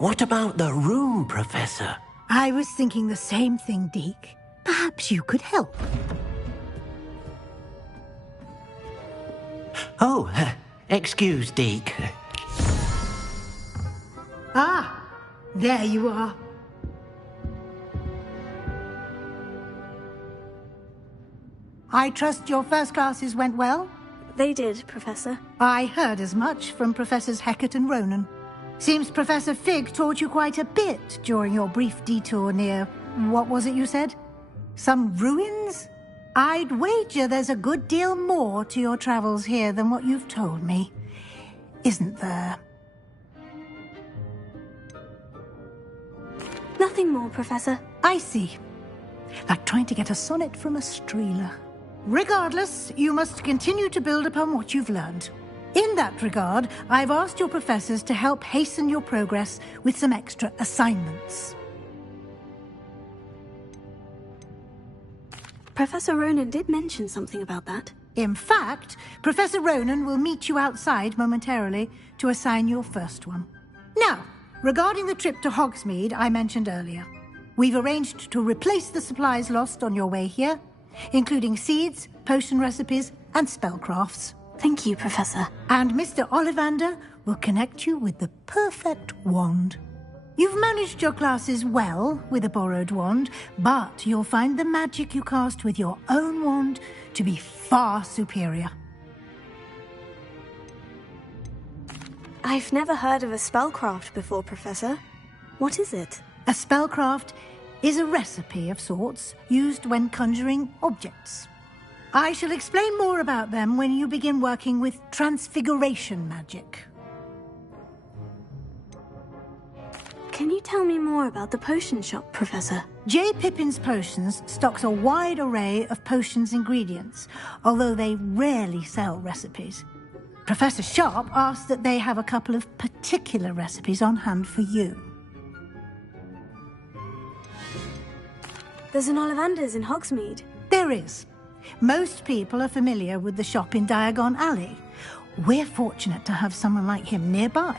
What about the room, Professor? I was thinking the same thing, Deke. Perhaps you could help. Oh, excuse, Deke. Ah, there you are. I trust your first classes went well? They did, Professor. I heard as much from Professors Hecat and Ronan. Seems Professor Fig taught you quite a bit during your brief detour near... what was it you said? Some ruins? I'd wager there's a good deal more to your travels here than what you've told me. Isn't there? Nothing more, Professor. I see. Like trying to get a sonnet from a streeler. Regardless, you must continue to build upon what you've learned. In that regard, I've asked your professors to help hasten your progress with some extra assignments. Professor Ronan did mention something about that. In fact, Professor Ronan will meet you outside momentarily to assign your first one. Now, regarding the trip to Hogsmeade I mentioned earlier, we've arranged to replace the supplies lost on your way here, including seeds, potion recipes, and spellcrafts. Thank you, Professor. And Mr. Ollivander will connect you with the perfect wand. You've managed your classes well with a borrowed wand, but you'll find the magic you cast with your own wand to be far superior. I've never heard of a spellcraft before, Professor. What is it? A spellcraft is a recipe of sorts used when conjuring objects. I shall explain more about them when you begin working with transfiguration magic. Can you tell me more about the potion shop, Professor? J. Pippin's Potions stocks a wide array of potions ingredients, although they rarely sell recipes. Professor Sharp asked that they have a couple of particular recipes on hand for you. There's an Ollivander's in Hogsmeade. There is. Most people are familiar with the shop in Diagon Alley. We're fortunate to have someone like him nearby.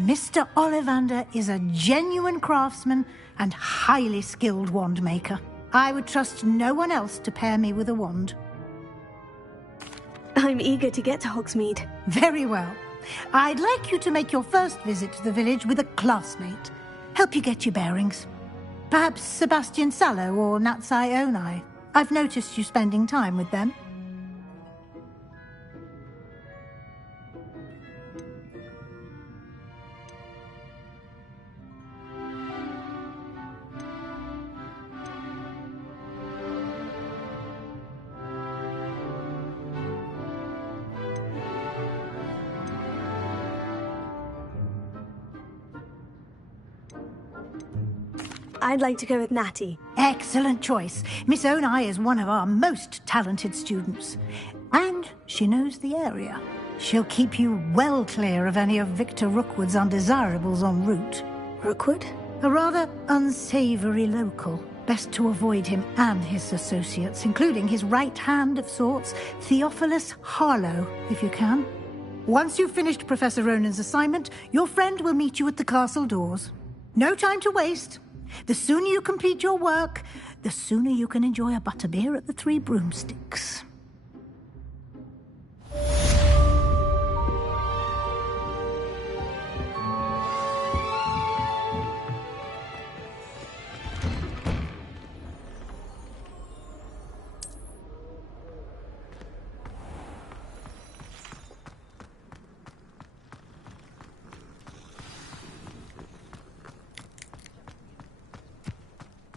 Mr. Ollivander is a genuine craftsman and highly skilled wand maker. I would trust no one else to pair me with a wand. I'm eager to get to Hogsmeade. Very well. I'd like you to make your first visit to the village with a classmate. Help you get your bearings. Perhaps Sebastian Sallow or Natsai Onai. I've noticed you spending time with them. I'd like to go with Natty. Excellent choice. Miss Onai is one of our most talented students. And she knows the area. She'll keep you well clear of any of Victor Rookwood's undesirables en route. Rookwood? A rather unsavoury local. Best to avoid him and his associates, including his right hand of sorts, Theophilus Harlow, if you can. Once you've finished Professor Ronan's assignment, your friend will meet you at the castle doors. No time to waste. The sooner you complete your work, the sooner you can enjoy a butterbeer at the Three Broomsticks.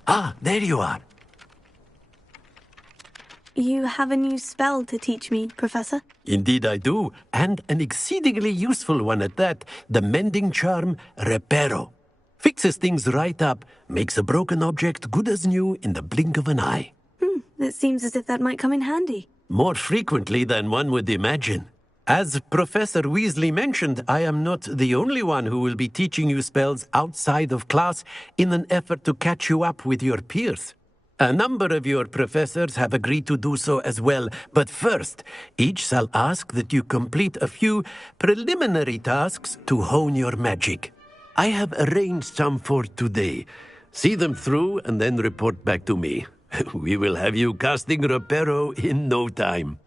Ah, there you are. You have a new spell to teach me, Professor? Indeed I do, and an exceedingly useful one at that. The mending charm, Reparo. Fixes things right up, makes a broken object good as new in the blink of an eye. It seems as if that might come in handy. More frequently than one would imagine. As Professor Weasley mentioned, I am not the only one who will be teaching you spells outside of class in an effort to catch you up with your peers. A number of your professors have agreed to do so as well, but first, each shall ask that you complete a few preliminary tasks to hone your magic. I have arranged some for today. See them through and then report back to me. We will have you casting Reparo in no time.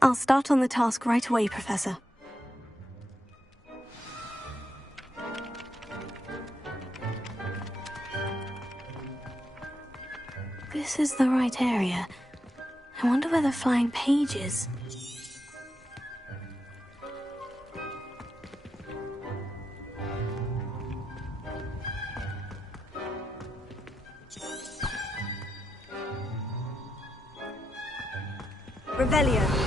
I'll start on the task right away, Professor. This is the right area. I wonder where the flying page is. Revelio.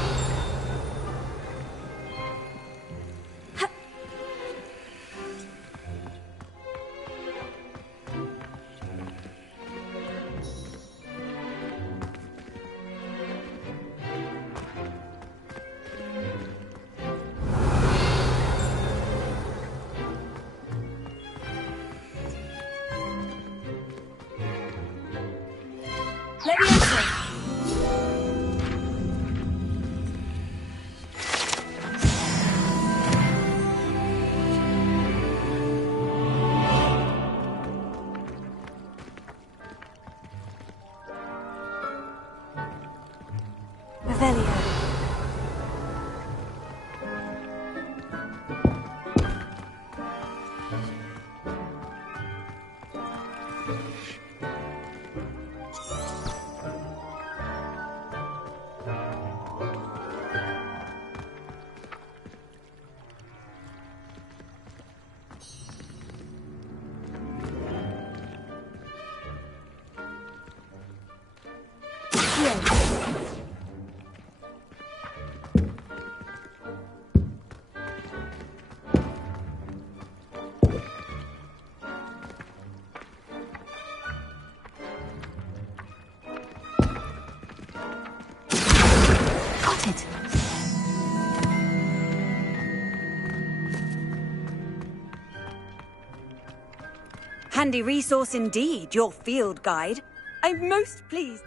Handy resource indeed, your field guide. I'm most pleased.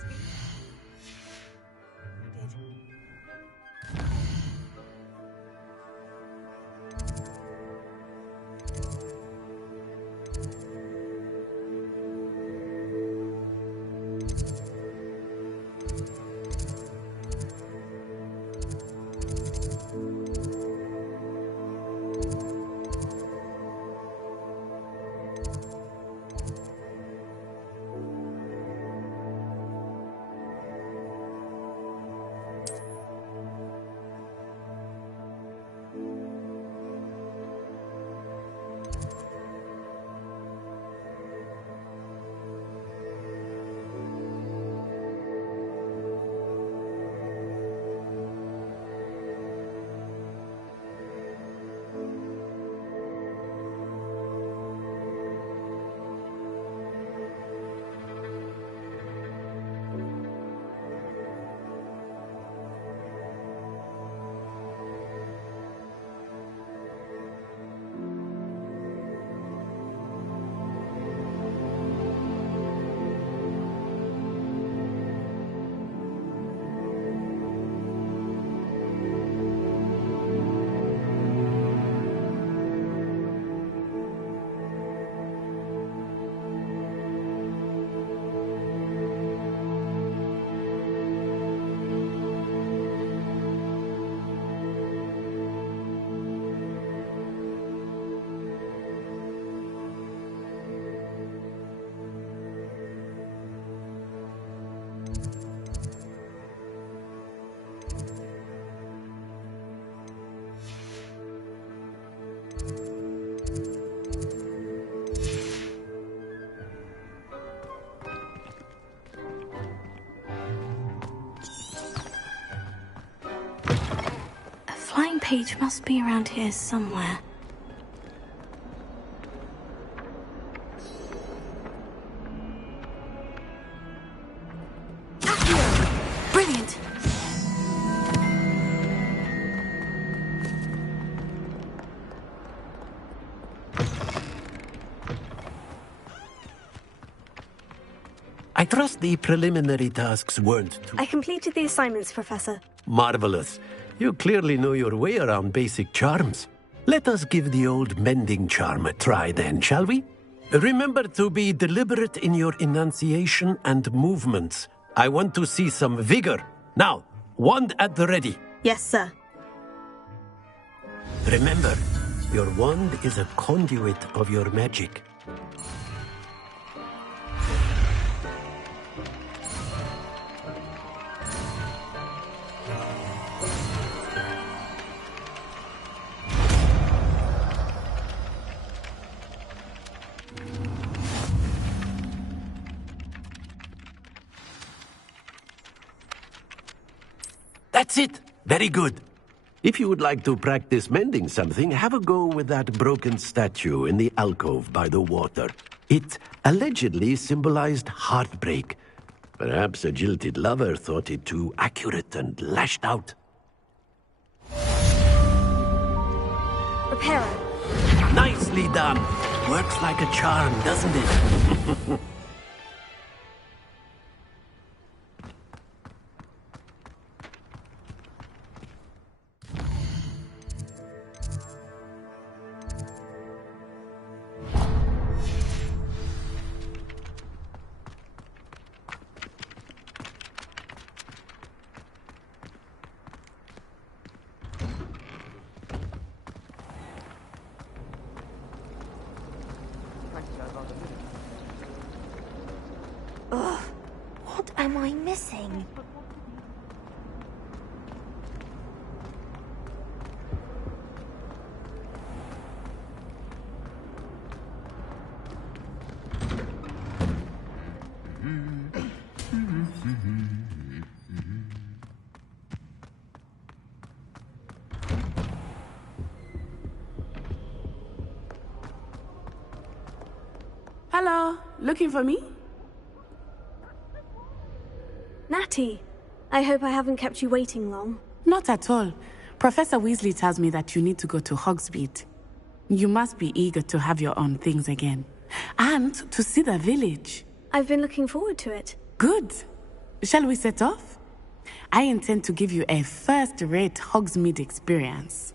Page must be around here somewhere. Brilliant! I trust the preliminary tasks weren't too... I completed the assignments, Professor. Marvelous. You clearly know your way around basic charms. Let us give the old mending charm a try then, shall we? Remember to be deliberate in your enunciation and movements. I want to see some vigor. Now, wand at the ready. Yes, sir. Remember, your wand is a conduit of your magic. That's it! Very good. If you would like to practice mending something, have a go with that broken statue in the alcove by the water. It allegedly symbolized heartbreak. Perhaps a jilted lover thought it too accurate and lashed out. Reparo. Nicely done. Works like a charm, doesn't it? Ugh, what am I missing? Hello, looking for me? Natty, I hope I haven't kept you waiting long. Not at all. Professor Weasley tells me that you need to go to Hogsmeade. You must be eager to have your own things again. And to see the village. I've been looking forward to it. Good. Shall we set off? I intend to give you a first-rate Hogsmeade experience.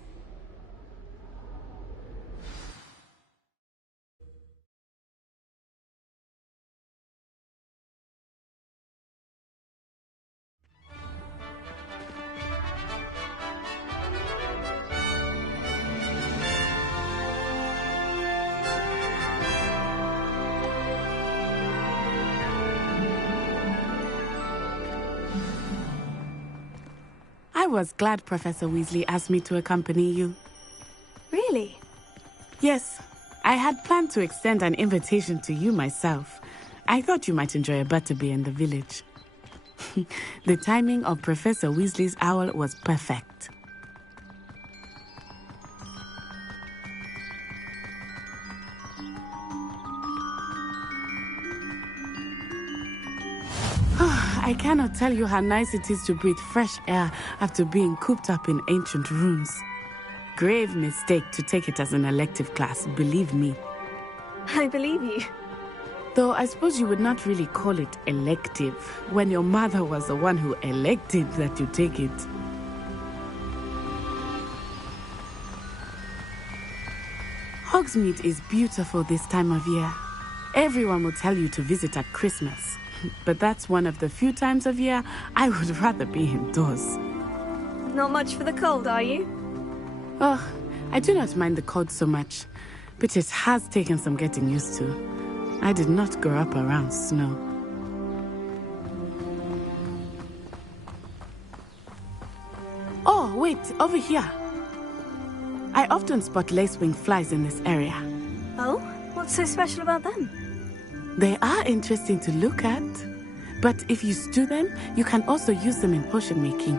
I was glad Professor Weasley asked me to accompany you. Really? Yes, I had planned to extend an invitation to you myself. I thought you might enjoy a butterbeer in the village. The timing of Professor Weasley's owl was perfect. I cannot tell you how nice it is to breathe fresh air after being cooped up in ancient rooms. Grave mistake to take it as an elective class, believe me. I believe you. Though I suppose you would not really call it elective when your mother was the one who elected that you take it. Hogsmeade is beautiful this time of year. Everyone will tell you to visit at Christmas. But that's one of the few times of year I would rather be indoors. Not much for the cold, are you? Oh, I do not mind the cold so much, but it has taken some getting used to. I did not grow up around snow. Oh, wait, over here. I often spot lacewing flies in this area. Oh? What's so special about them? They are interesting to look at, but if you stew them, you can also use them in potion making.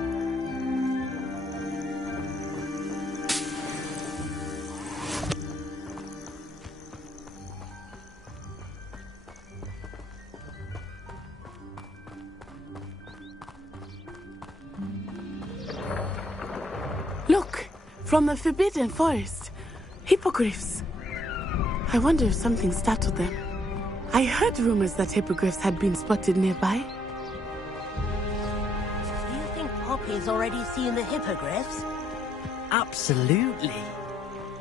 Look, from the Forbidden Forest, hippogriffs. I wonder if something startled them. I heard rumors that hippogriffs had been spotted nearby. Do you think Hogwarts He's already seen the hippogriffs? Absolutely.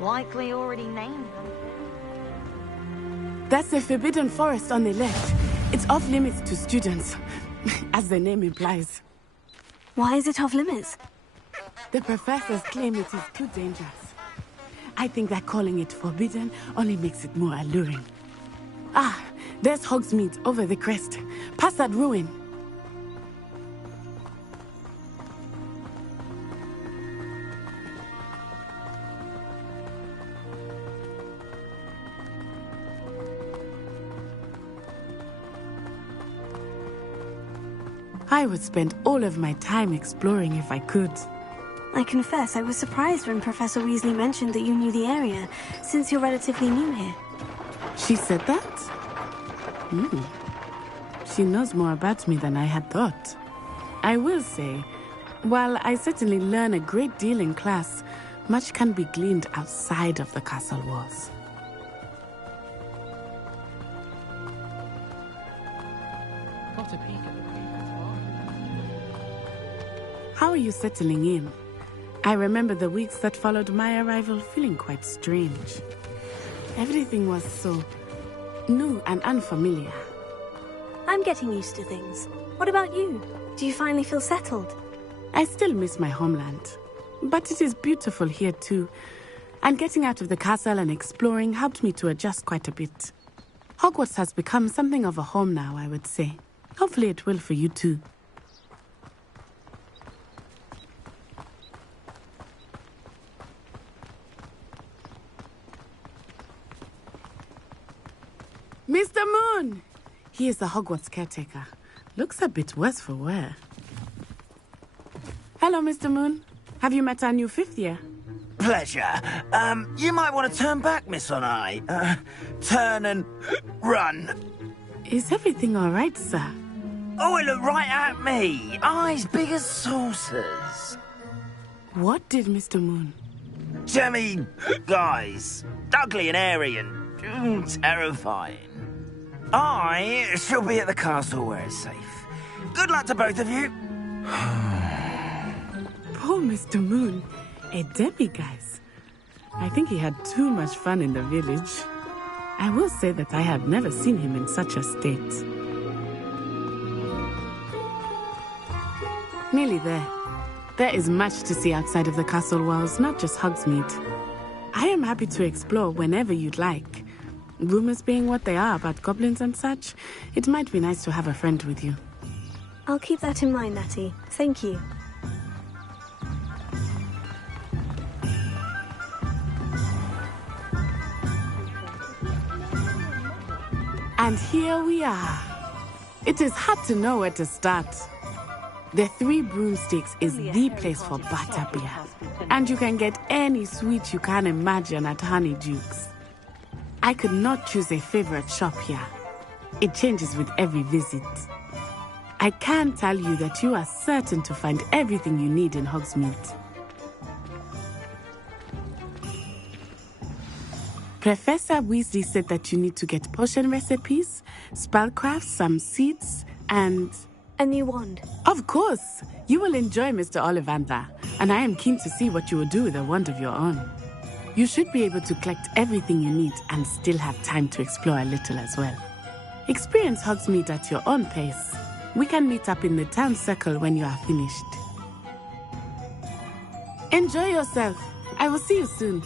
Likely already named them. That's the Forbidden Forest on the left. It's off limits to students, as the name implies. Why is it off limits? The professors claim it is too dangerous. I think that calling it forbidden only makes it more alluring. Ah, there's Hogsmeade over the crest. Past that ruin. I would spend all of my time exploring if I could. I confess I was surprised when Professor Weasley mentioned that you knew the area, since you're relatively new here. She said that? She knows more about me than I had thought. I will say, while I certainly learn a great deal in class, much can be gleaned outside of the castle walls. Got a peek at the How are you settling in? I remember the weeks that followed my arrival feeling quite strange. Everything was so new and unfamiliar. I'm getting used to things. What about you? Do you finally feel settled? I still miss my homeland, but it is beautiful here too. And getting out of the castle and exploring helped me to adjust quite a bit. Hogwarts has become something of a home now, I would say. Hopefully it will for you too. Mr. Moon! He is the Hogwarts caretaker. Looks a bit worse for wear. Hello, Mr. Moon. Have you met our new fifth year? Pleasure. You might want to turn back, Miss On-Eye. Turn and run. Is everything all right, sir? Oh, it looked right at me. Eyes big as saucers. What did Mr. Moon? Jemmy, guys. Ugly and airy and terrifying. I shall be at the castle where it's safe. Good luck to both of you. Poor Mr. Moon. A demiguise. I think he had too much fun in the village. I will say that I have never seen him in such a state. Nearly there. There is much to see outside of the castle walls, not just Hogsmeade. I am happy to explore whenever you'd like. Rumors being what they are about goblins and such, it might be nice to have a friend with you. I'll keep that in mind, Natty. Thank you. And here we are. It is hard to know where to start. The Three Broomsticks is the place for butterbeer. And you can get any sweet you can imagine at Honeydukes. I could not choose a favorite shop here. It changes with every visit. I can tell you that you are certain to find everything you need in Hogsmeade. Professor Weasley said that you need to get potion recipes, spellcraft, some seeds, and... A new wand. Of course! You will enjoy Mr. Ollivander, and I am keen to see what you will do with a wand of your own. You should be able to collect everything you need and still have time to explore a little as well. Experience Hogsmeade at your own pace. We can meet up in the town circle when you are finished. Enjoy yourself. I will see you soon.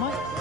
might.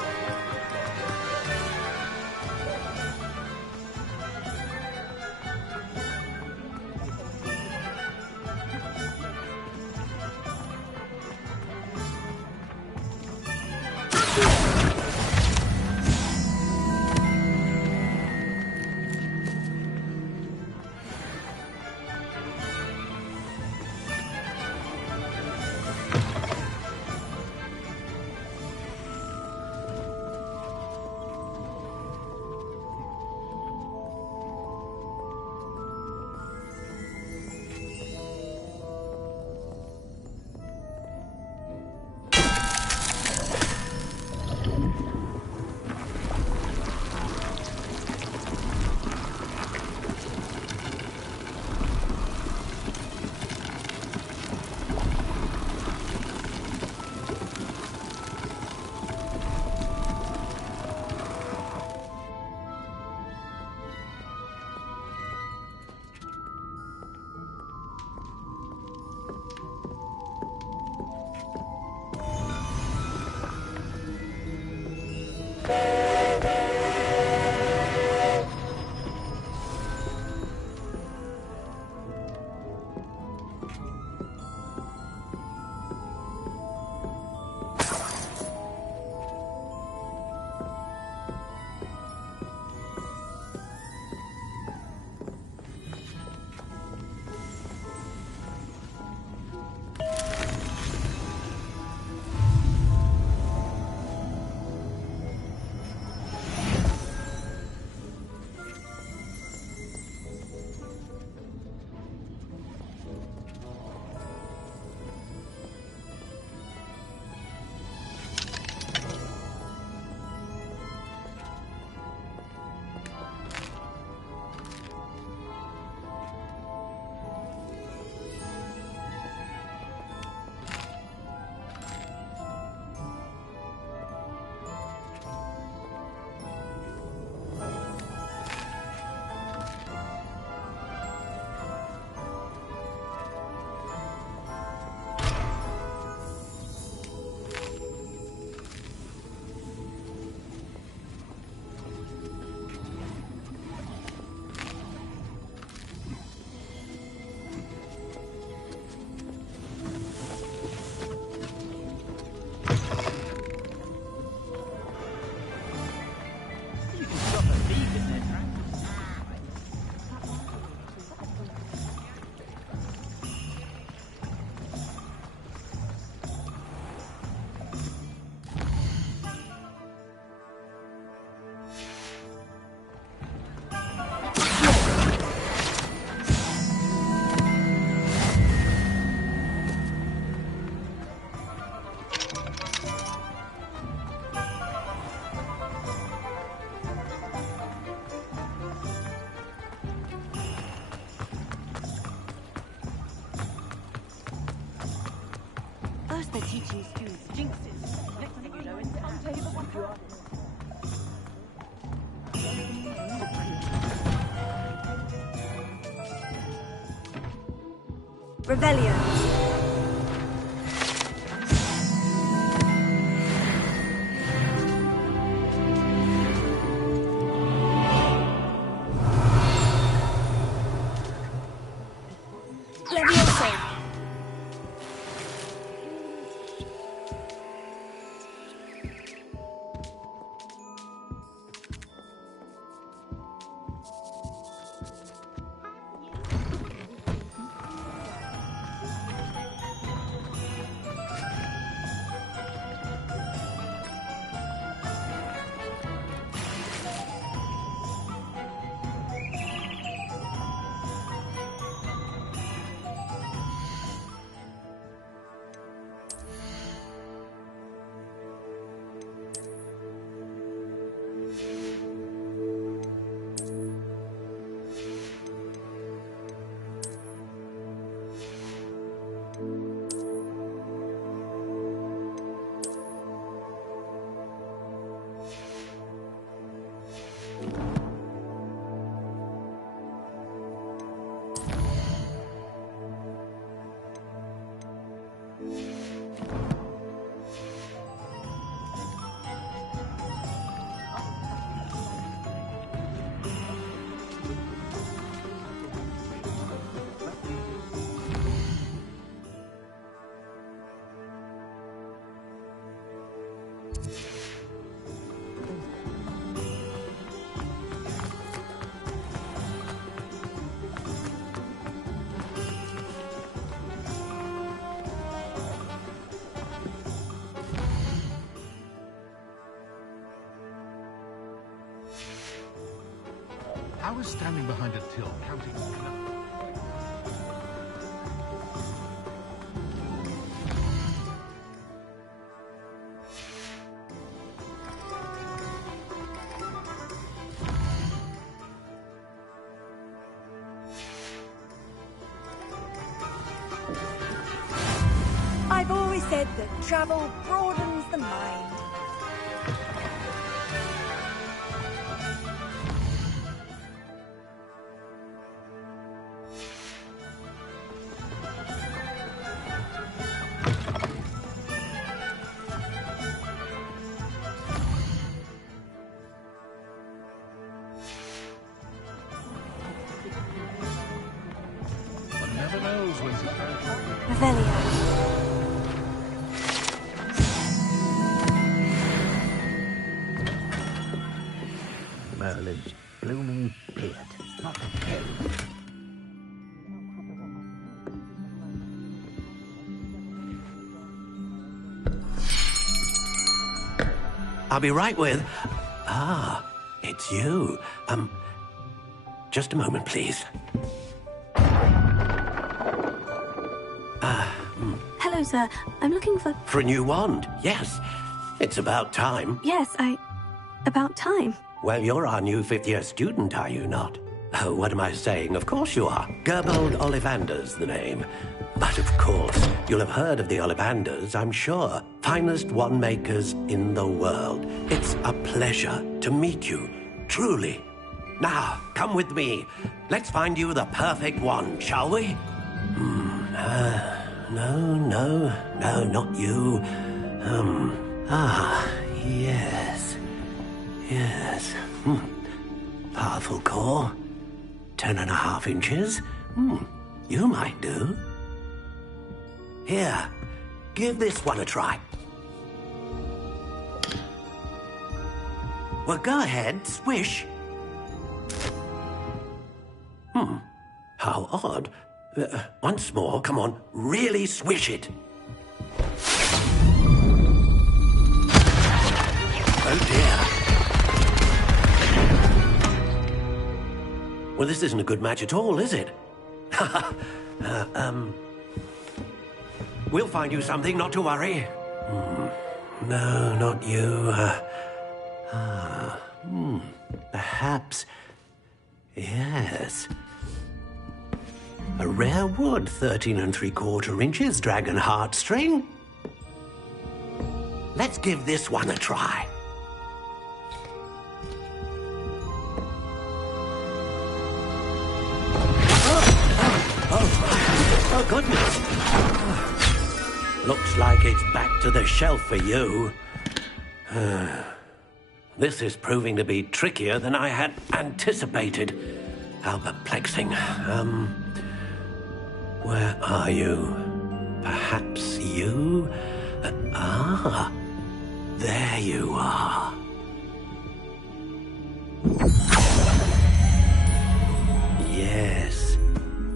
They're teaching students jinxes. Next thing you know, it's untameable dragon. Revelio. I was standing behind a till counting. I've always said that travel broadens the mind. One never knows when surprise. Revelio. Merlin's blooming beard. I'll be right with... it's you. Just a moment, please. Hello, sir. I'm looking for... For a new wand, yes. It's about time. Yes, about time. Well, you're our new fifth-year student, are you not? Oh, what am I saying? Of course you are. Gerbold Ollivander's the name. But of course, you'll have heard of the Ollivanders, I'm sure. Finest wand makers in the world. It's a pleasure to meet you, truly. Now, come with me. Let's find you the perfect wand, shall we? No, not you. Yes. Powerful core. 10.5 inches. You might do. Here, give this one a try. Well, go ahead, swish. How odd. Once more, come on, really swish it. Oh dear. Well, this isn't a good match at all, is it? We'll find you something, not to worry. No, not you. Perhaps... Yes. A rare wood, 13 3/4 inches, dragon heartstring. Let's give this one a try. Oh, goodness. Looks like it's back to the shelf for you. This is proving to be trickier than I had anticipated. How perplexing. Where are you? Perhaps you? There you are. Yes,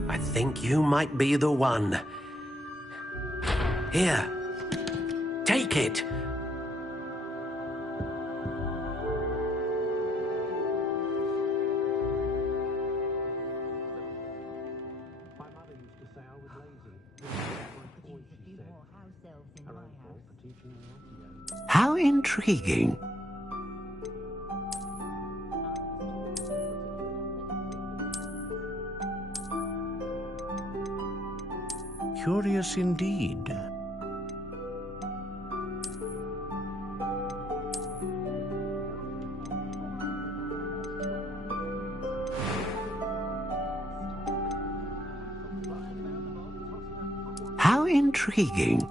I think you might be the one. Here, take it. How intriguing. Curious indeed. How intriguing.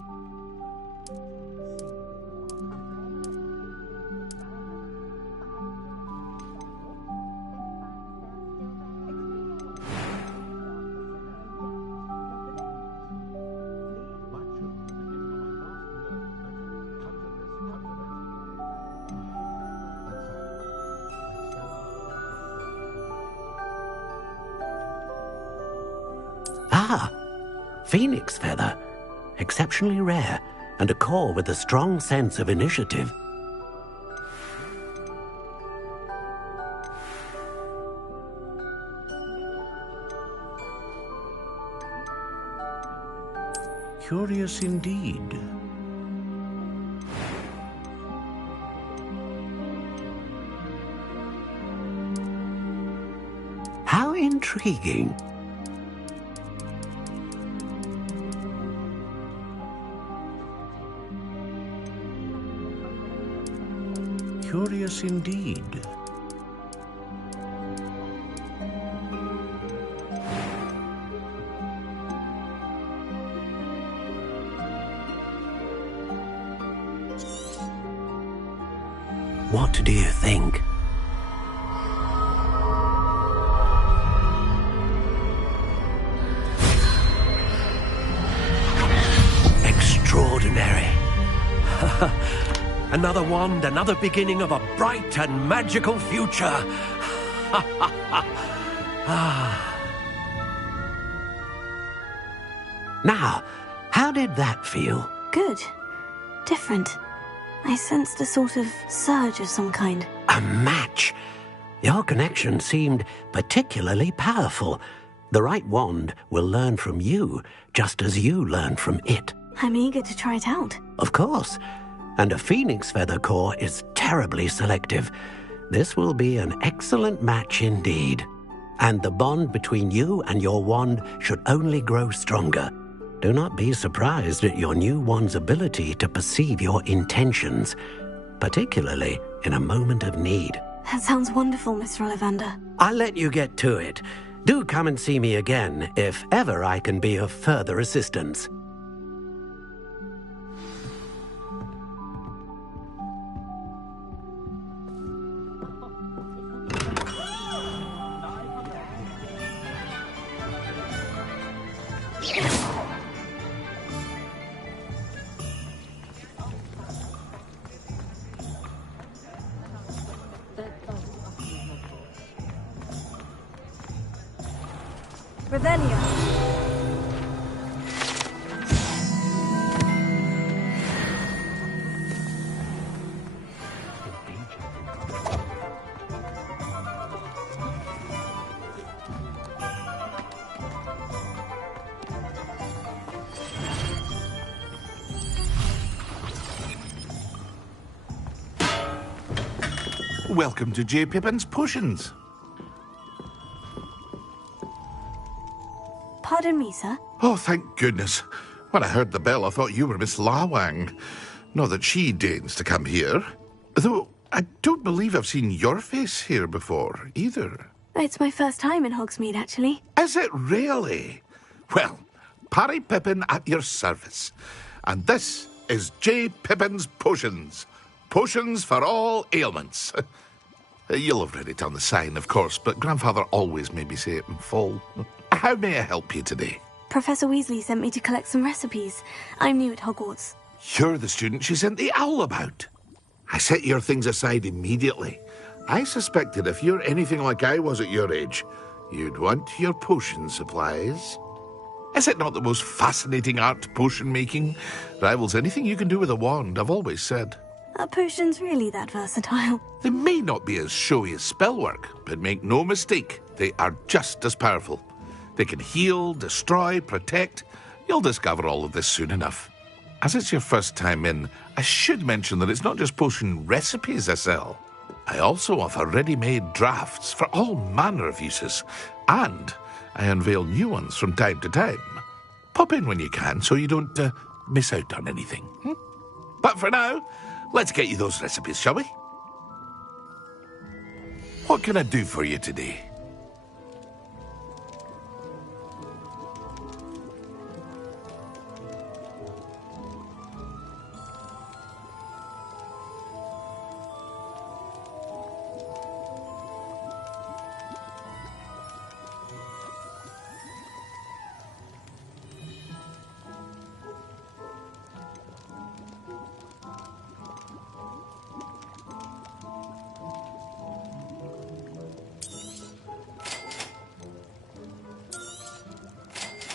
Phoenix feather. Exceptionally rare, and a core with a strong sense of initiative. Curious indeed. How intriguing. Curious indeed. What do you think? Extraordinary. Another wand, another beginning of a bright and magical future. Now, how did that feel? Good. Different. I sensed a sort of surge of some kind. A match. Your connection seemed particularly powerful. The right wand will learn from you, just as you learn from it. I'm eager to try it out. Of course. And a phoenix feather core is terribly selective. This will be an excellent match indeed. And the bond between you and your wand should only grow stronger. Do not be surprised at your new wand's ability to perceive your intentions, particularly in a moment of need. That sounds wonderful, Mr. Ollivander. I'll let you get to it. Do come and see me again if ever I can be of further assistance. Revelio. Welcome to J. Pippin's Potions. Pardon me, sir. Oh, thank goodness. When I heard the bell, I thought you were Miss Lawang. Not that she deigns to come here. Though I don't believe I've seen your face here before, either. It's my first time in Hogsmeade, actually. Is it really? Well, Parry Pippin at your service. And this is J. Pippin's Potions. Potions for all ailments. You'll have read it on the sign, of course, but Grandfather always made me say it in full. How may I help you today? Professor Weasley sent me to collect some recipes. I'm new at Hogwarts. You're the student she sent the owl about. I set your things aside immediately. I suspected if you're anything like I was at your age, you'd want your potion supplies. Is it not the most fascinating art, potion making? Rivals anything you can do with a wand, I've always said. Are potions really that versatile? They may not be as showy as spellwork, but make no mistake, they are just as powerful. They can heal, destroy, protect. You'll discover all of this soon enough. As it's your first time in, I should mention that it's not just potion recipes I sell. I also offer ready-made drafts for all manner of uses, and I unveil new ones from time to time. Pop in when you can so you don't miss out on anything. But for now, let's get you those recipes, shall we? What can I do for you today?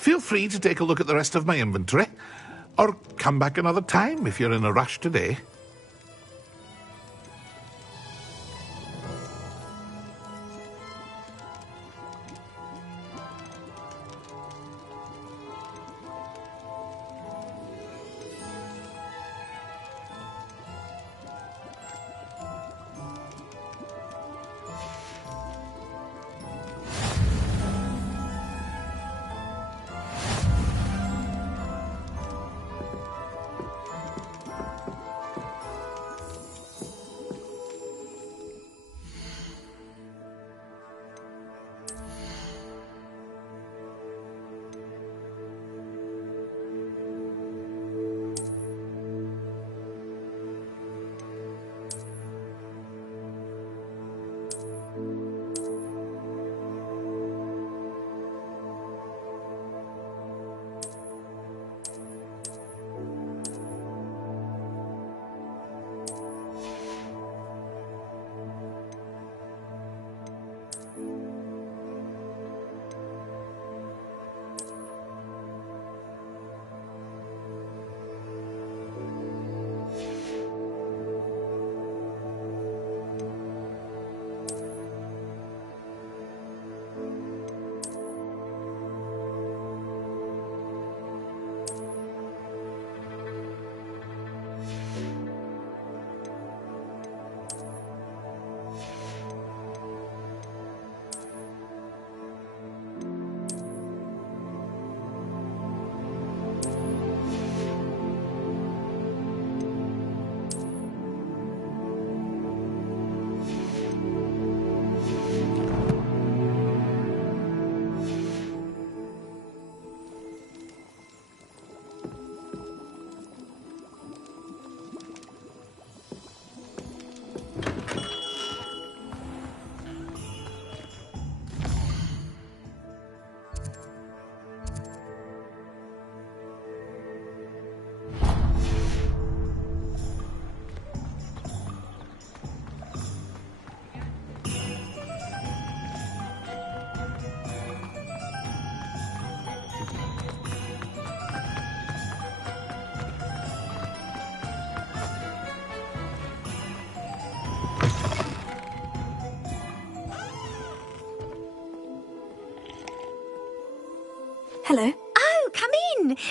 Feel free to take a look at the rest of my inventory, or come back another time if you're in a rush today.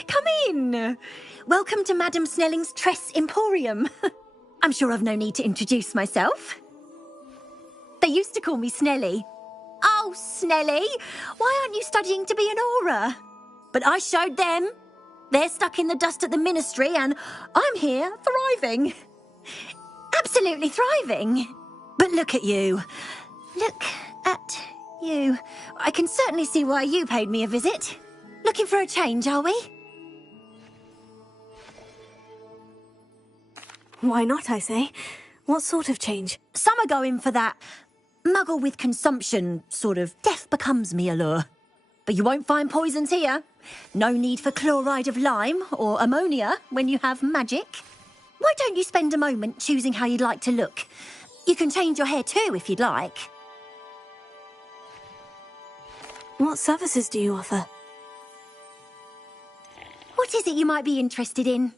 Come in. Welcome to Madame Snelling's Tress Emporium. I'm sure I've no need to introduce myself. They used to call me Snelly. Oh, Snelly, why aren't you studying to be an aura? But I showed them. They're stuck in the dust at the ministry and I'm here thriving. Absolutely thriving. But look at you. Look at you. I can certainly see why you paid me a visit. Looking for a change, are we? Why not, I say? What sort of change? Some are going for that muggle with consumption, sort of death becomes me allure. But you won't find poisons here. No need for chloride of lime or ammonia when you have magic. Why don't you spend a moment choosing how you'd like to look? You can change your hair too if you'd like. What services do you offer? What is it you might be interested in?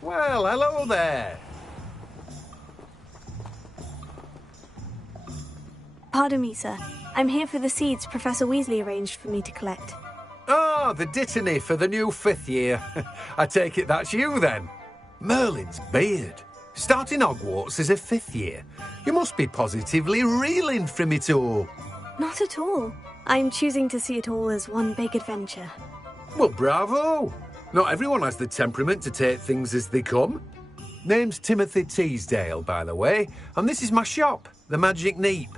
Well, hello there. Pardon me, sir. I'm here for the seeds Professor Weasley arranged for me to collect. Oh, the dittany for the new 5th year. I take it that's you, then. Merlin's beard. Starting Hogwarts as a 5th year. You must be positively reeling from it all. Not at all. I'm choosing to see it all as one big adventure. Well, bravo. Not everyone has the temperament to take things as they come. Name's Timothy Teasdale, by the way, and this is my shop, the Magic Neep.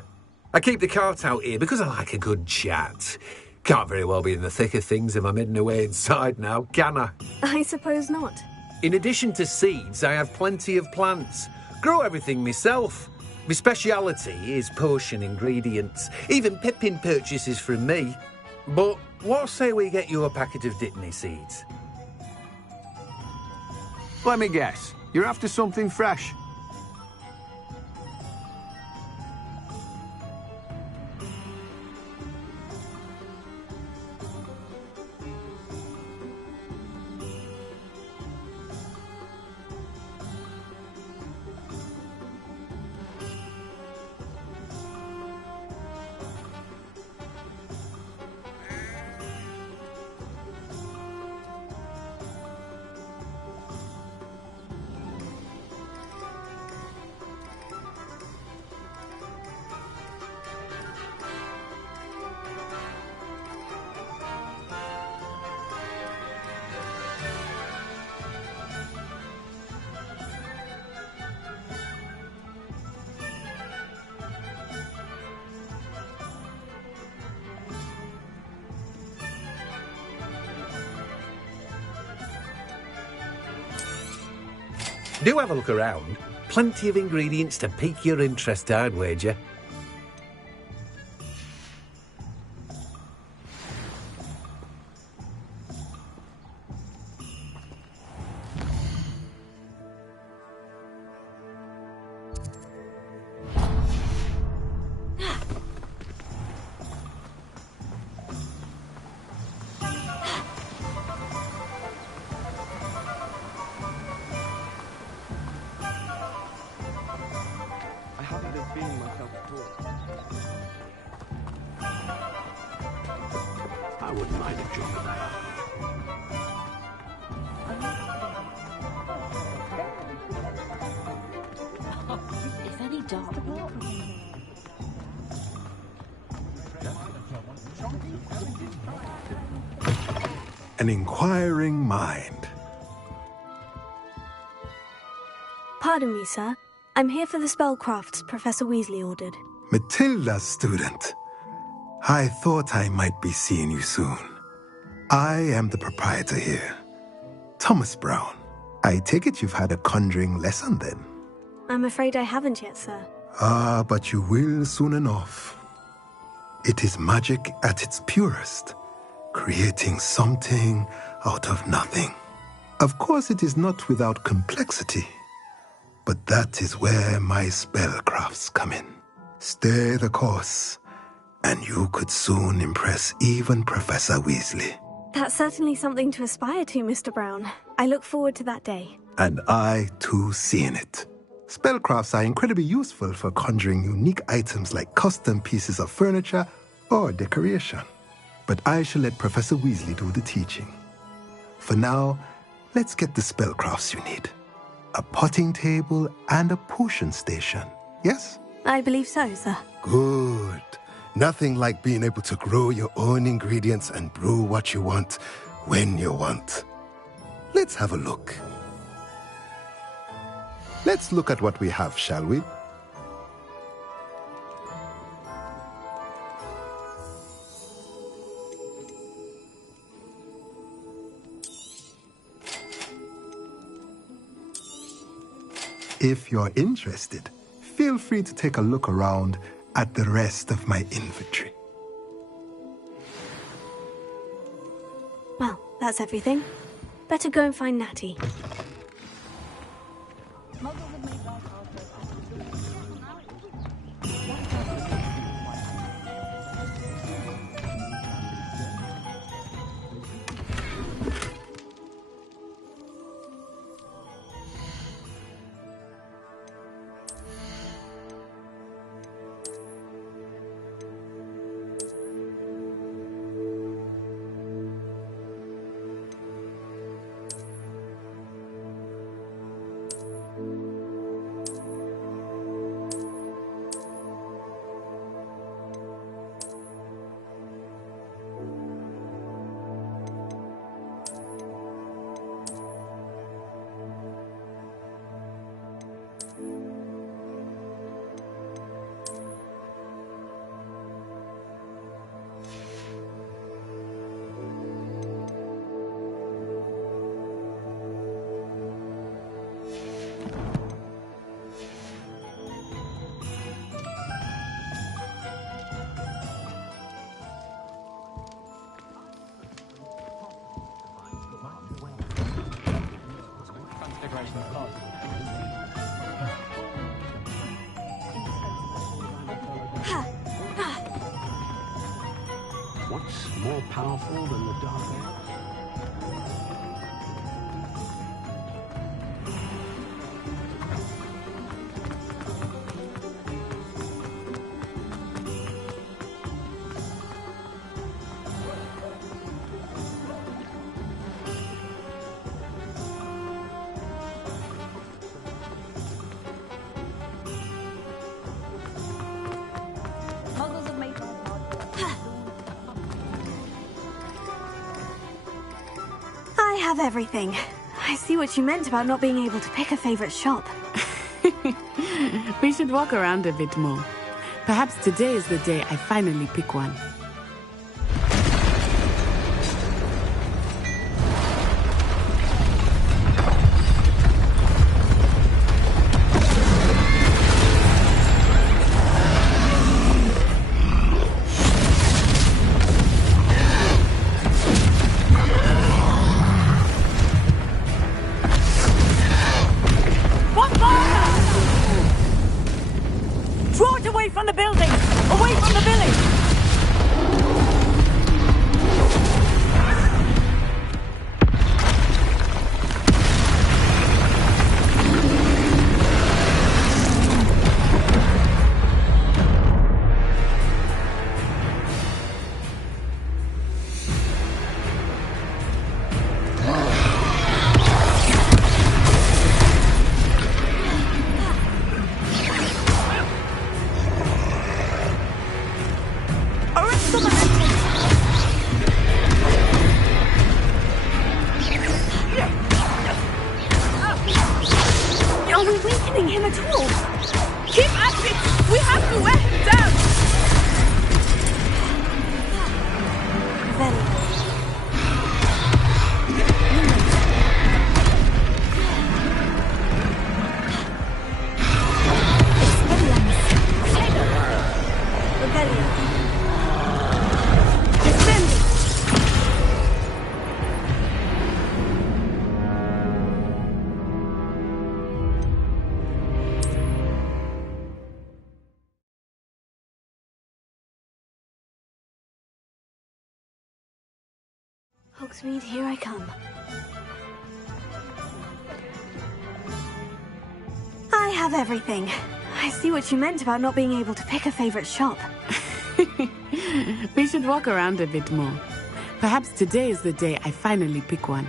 I keep the cart out here because I like a good chat. Can't very well be in the thick of things if I'm hidden away inside now, can I? I suppose not. In addition to seeds, I have plenty of plants. Grow everything myself. My speciality is potion ingredients. Even Pippin purchases from me. But what say we get you a packet of dittany seeds? Let me guess. You're after something fresh. Do have a look around. Plenty of ingredients to pique your interest, I'd wager. I wouldn't mind a job of that. If any dark. An inquiring mind. Pardon me, sir. I'm here for the spellcrafts Professor Weasley ordered. Matilda's student. I thought I might be seeing you soon. I am the proprietor here, Thomas Brown. I take it you've had a conjuring lesson then? I'm afraid I haven't yet, sir. Ah, but you will soon enough. It is magic at its purest, creating something out of nothing. Of course, it is not without complexity, but that is where my spellcrafts come in. Stay the course, and you could soon impress even Professor Weasley. That's certainly something to aspire to, Mr. Brown. I look forward to that day. And I, too, seeing it. Spellcrafts are incredibly useful for conjuring unique items like custom pieces of furniture or decoration. But I shall let Professor Weasley do the teaching. For now, let's get the spellcrafts you need. A potting table and a potion station, yes? I believe so, sir. Good. Nothing like being able to grow your own ingredients and brew what you want when you want. Let's have a look. Let's look at what we have, shall we? If you're interested, feel free to take a look around at the rest of my inventory. Well, that's everything. Better go and find Natty. What's more powerful than the Dark Arts? Muggles have made I have everything. I see what you meant about not being able to pick a favorite shop. We should walk around a bit more. Perhaps today is the day I finally pick one. Draw it away from the building! Away from the village! Are we weakening him at all? Keep at it! We have to wear him down! Hogsmeade, here I come. I have everything. I see what you meant about not being able to pick a favorite shop. We should walk around a bit more. Perhaps today is the day I finally pick one.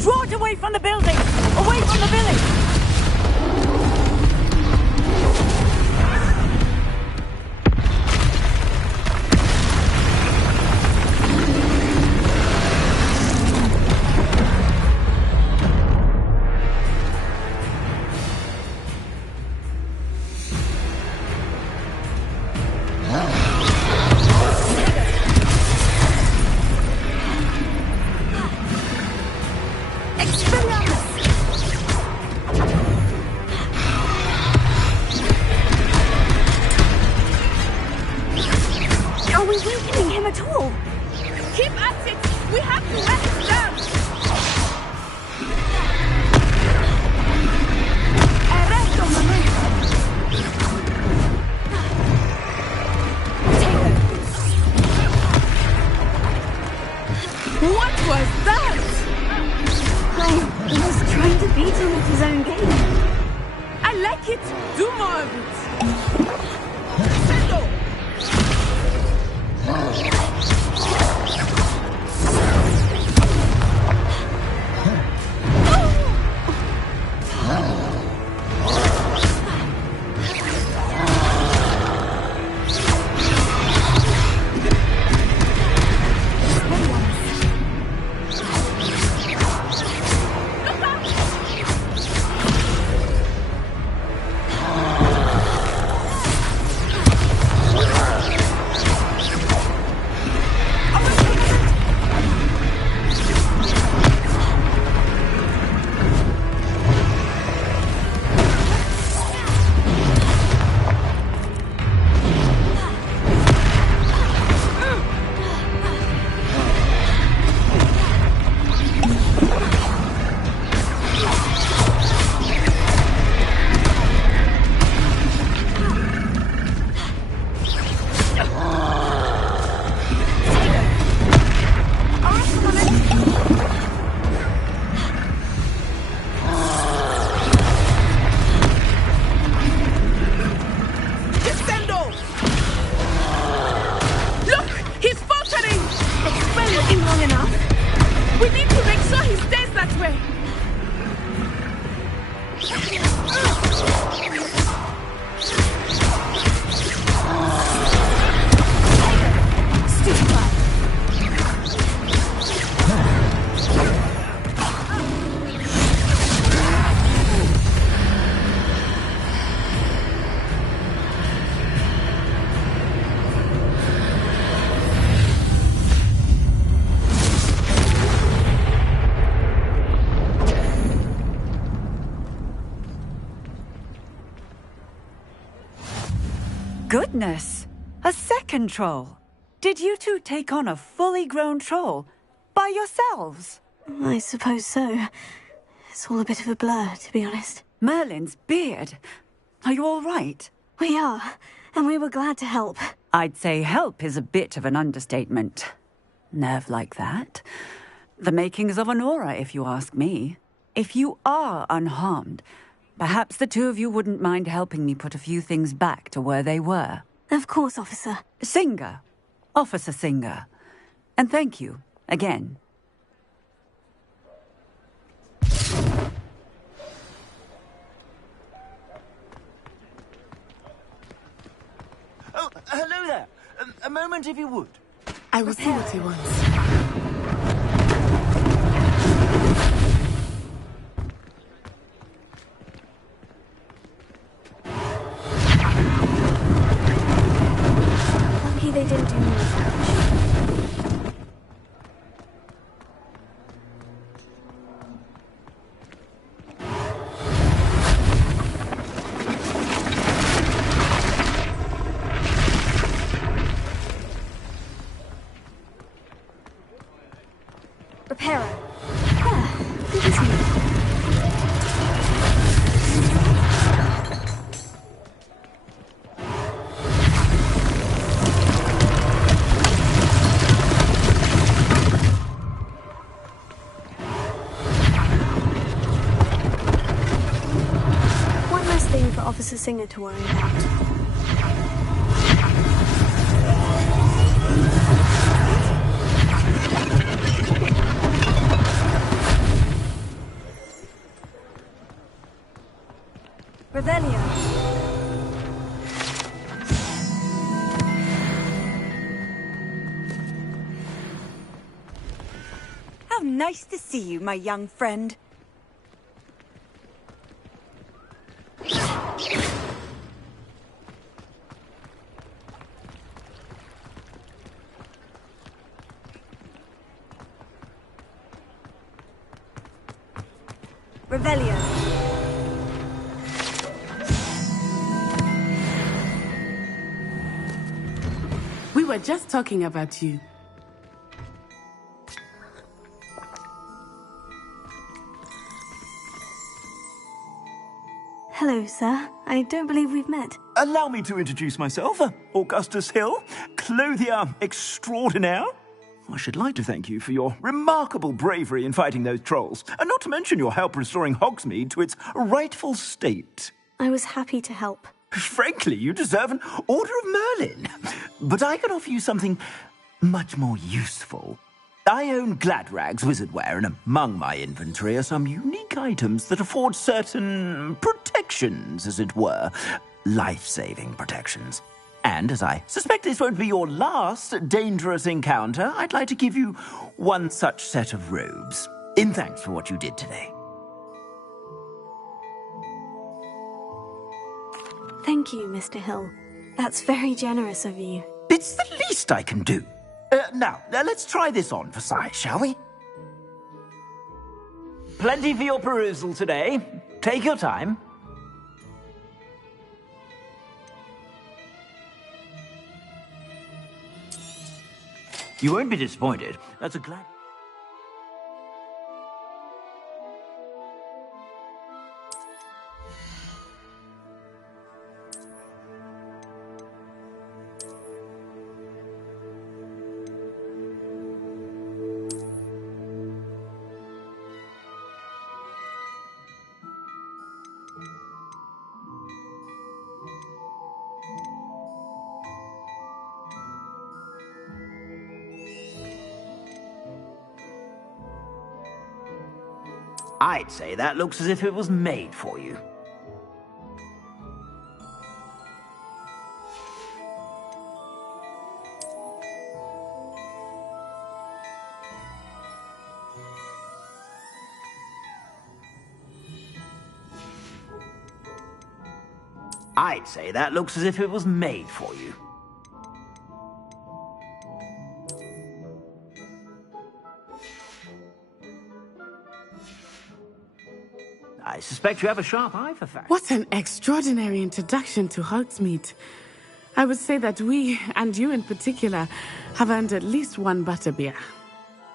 Draw it away from the building! Away from the village! Are we weakening him at all? Keep at it! We have to wear him down! What was that? I was trying to beat him at his own game. I like it! Do more of it! Goodness! A second troll! Did you two take on a fully grown troll by yourselves? I suppose so. It's all a bit of a blur, to be honest. Merlin's beard. Are you all right? We are, and we were glad to help. I'd say help is a bit of an understatement. Nerve like that. The makings of an aura, if you ask me. If you are unharmed, perhaps the two of you wouldn't mind helping me put a few things back to where they were. Of course, officer. Singer. Officer Singer. And thank you, again. Oh, hello there. A moment, if you would. I will see what he wants. Lucky they didn't do me damage. Reparo. Ah, it is me. One less thing for Officer Singer to worry about. Revelio. How nice to see you, my young friend. Revelio. We were just talking about you. Hello, sir. I don't believe we've met. Allow me to introduce myself. Augustus Hill, clothier extraordinaire. I should like to thank you for your remarkable bravery in fighting those trolls, and not to mention your help restoring Hogsmeade to its rightful state. I was happy to help. Frankly, you deserve an Order of Merlin. But I can offer you something much more useful. I own Gladrag's wizardware, and among my inventory are some unique items that afford certain protections, as it were. Life-saving protections. And as I suspect this won't be your last dangerous encounter, I'd like to give you one such set of robes, in thanks for what you did today. Thank you, Mr. Hill. That's very generous of you. It's the least I can do. Now, let's try this on for size, shall we? Plenty for your perusal today. Take your time. You won't be disappointed. That's a glad... I'd say that looks as if it was made for you. I'd say that looks as if it was made for you. I suspect you have a sharp eye for facts. What an extraordinary introduction to Hogsmeade. I would say that we, and you in particular, have earned at least one butterbeer.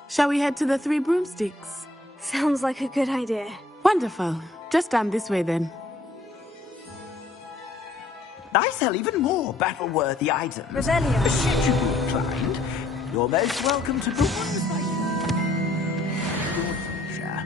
Shall we head to the Three Broomsticks? Sounds like a good idea. Wonderful. Just down this way then. I sell even more battle-worthy items. Revelio. Should you be inclined, you're most welcome to peruse my... Your pleasure.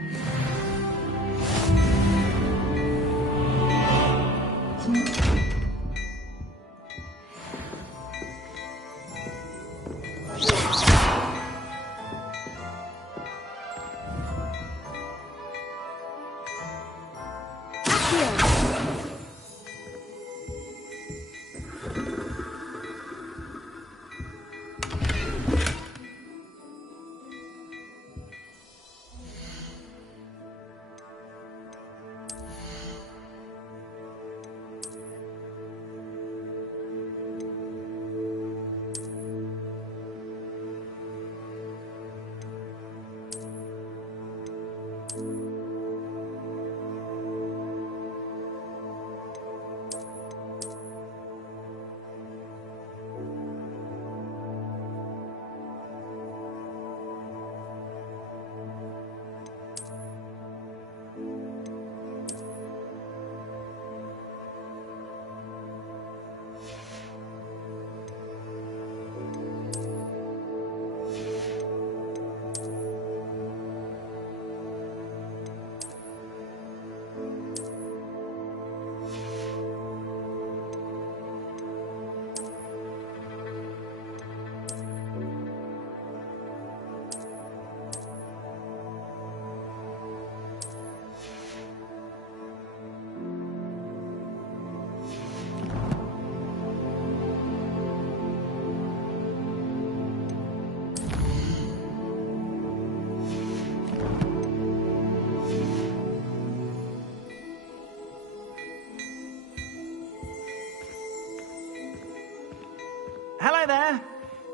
Hello there.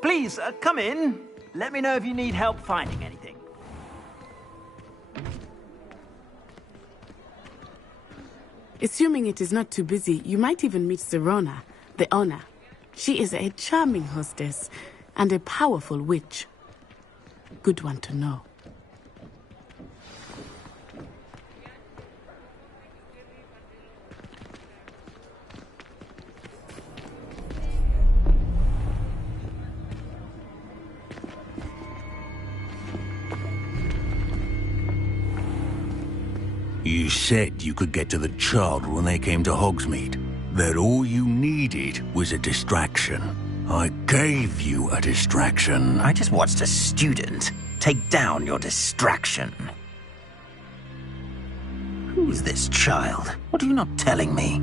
Please, come in. Let me know if you need help finding anything. Assuming it is not too busy, you might even meet Serona, the owner. She is a charming hostess and a powerful witch. Good one to know. You said you could get to the child when they came to Hogsmeade. That all you needed was a distraction. I gave you a distraction. I just watched a student take down your distraction. Who's this child? What are you not telling me?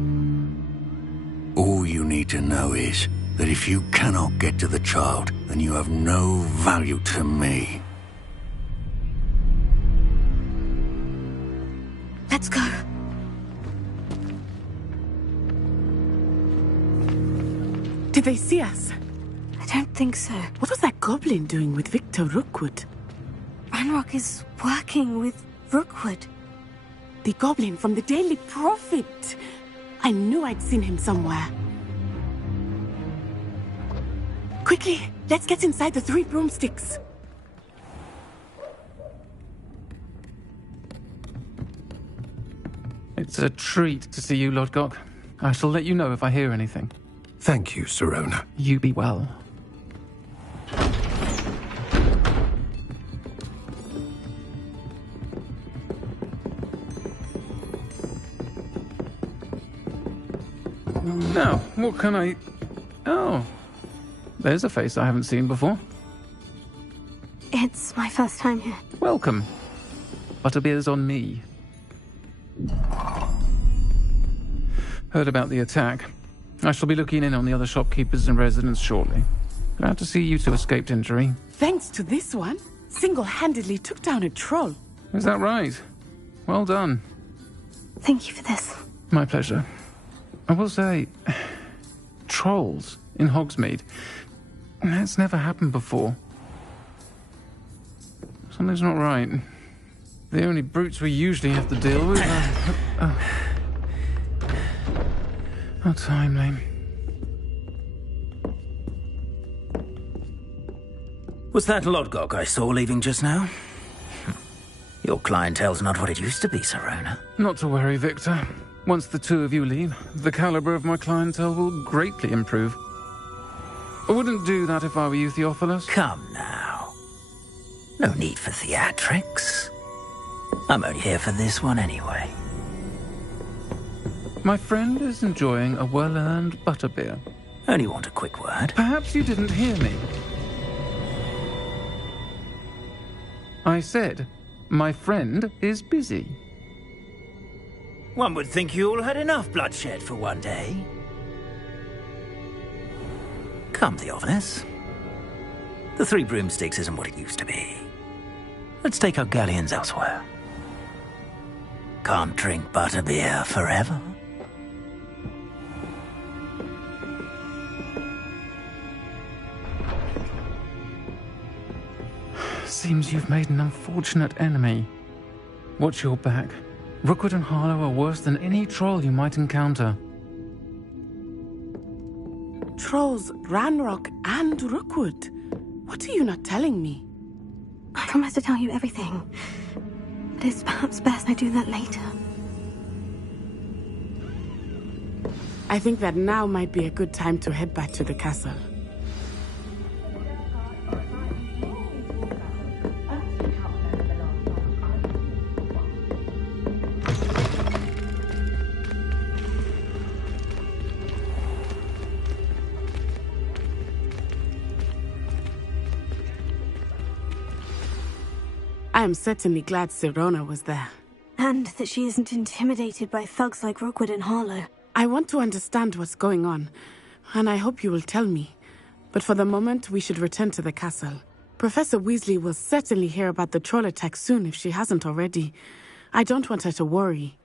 All you need to know is that if you cannot get to the child, then you have no value to me. Let's go. Did they see us? I don't think so. What was that goblin doing with Victor Rookwood? Ranrock is working with Rookwood. The goblin from the Daily Prophet. I knew I'd seen him somewhere. Quickly, let's get inside the Three Broomsticks. It's a treat to see you, Lodgok. I shall let you know if I hear anything. Thank you, Serona. You be well. Now, what can I... Oh, there's a face I haven't seen before. It's my first time here. Welcome. Butterbeer's on me. Heard about the attack. I shall be looking in on the other shopkeepers and residents shortly. Glad to see you two escaped injury. Thanks to this one, single-handedly took down a troll. Is that right? Well done. Thank you for this. My pleasure. I will say, trolls in Hogsmeade. That's never happened before. Something's not right. The only brutes we usually have to deal with are timely. Was that Lodgok I saw leaving just now? Your clientele's not what it used to be, Serona. Not to worry, Victor. Once the two of you leave, the caliber of my clientele will greatly improve. I wouldn't do that if I were you, Theophilus. Come now. No need for theatrics. I'm only here for this one anyway. My friend is enjoying a well-earned butterbeer. Only want a quick word. Perhaps you didn't hear me. I said, my friend is busy. One would think you all had enough bloodshed for one day. Come, Theophilus. The Three Broomsticks isn't what it used to be. Let's take our galleons elsewhere. Can't drink butterbeer forever. Seems you've made an unfortunate enemy. Watch your back. Rookwood and Harlow are worse than any troll you might encounter. Trolls, Ranrock, and Rookwood. What are you not telling me? I promise to tell you everything. But it's perhaps best I do that later. I think that now might be a good time to head back to the castle. I am certainly glad Serona was there. And that she isn't intimidated by thugs like Rookwood and Harlow. I want to understand what's going on, and I hope you will tell me. But for the moment, we should return to the castle. Professor Weasley will certainly hear about the troll attack soon if she hasn't already. I don't want her to worry.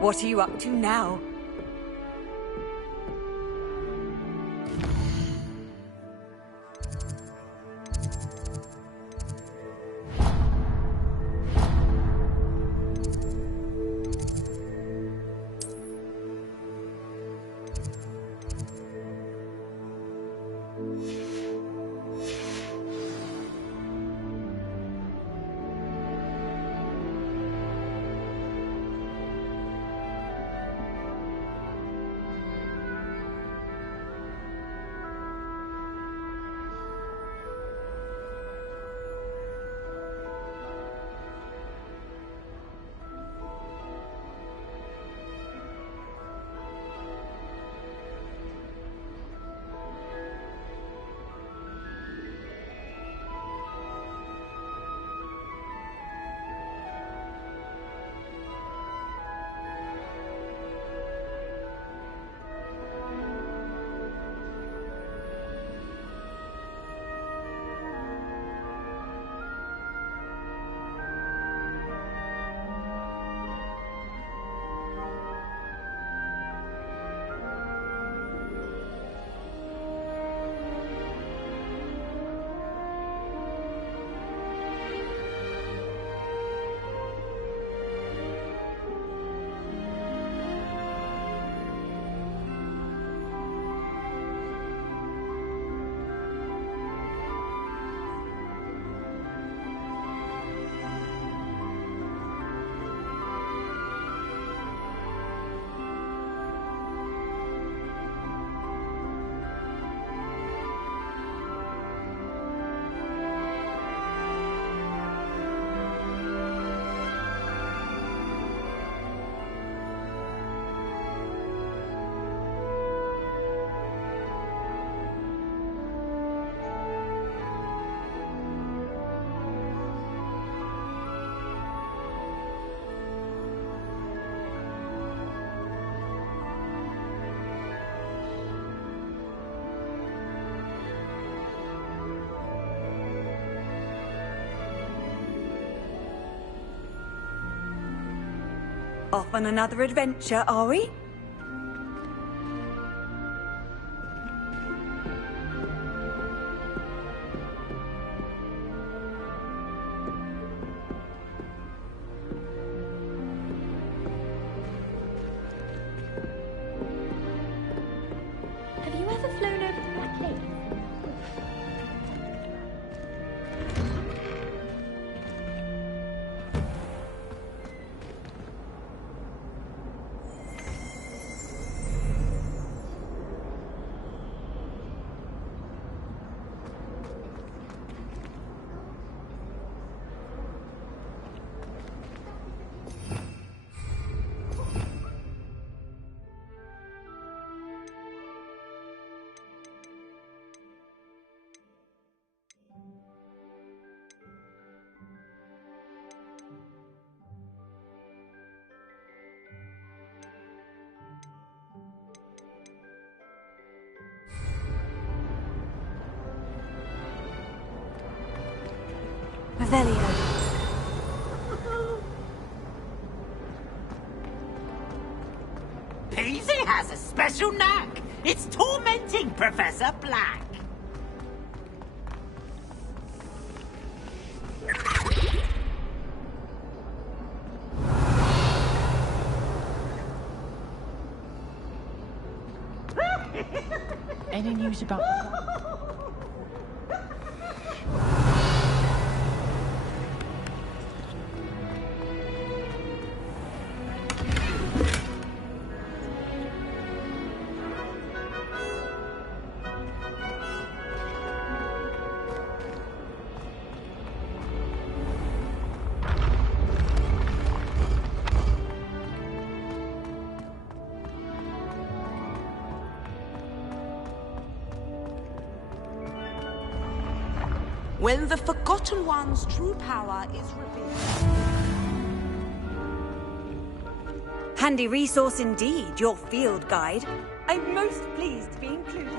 What are you up to now? Off on another adventure, are we? Have you ever flown over the Black Lake? Revelio. Paisley has a special knack. It's tormenting Professor Black. Any news about the When the Forgotten One's true power is revealed. Handy resource indeed, your field guide. I'm most pleased to be included.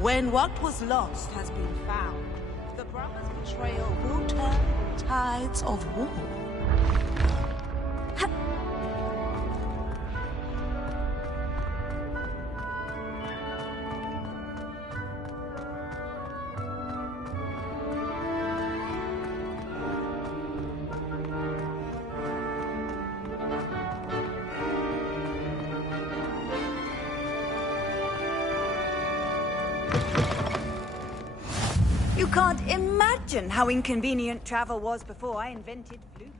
When what was lost has been found, the brothers' betrayal will turn the tides of war. You can't imagine how inconvenient travel was before I invented blue power.